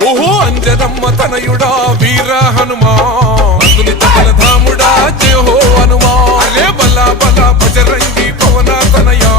ఓహో అంజనమ్మ తనయుడా వీర హనుమా అతునిత బలధాముడా జయ హో హనుమా అరే బల బల బజరంగి పవన తనయా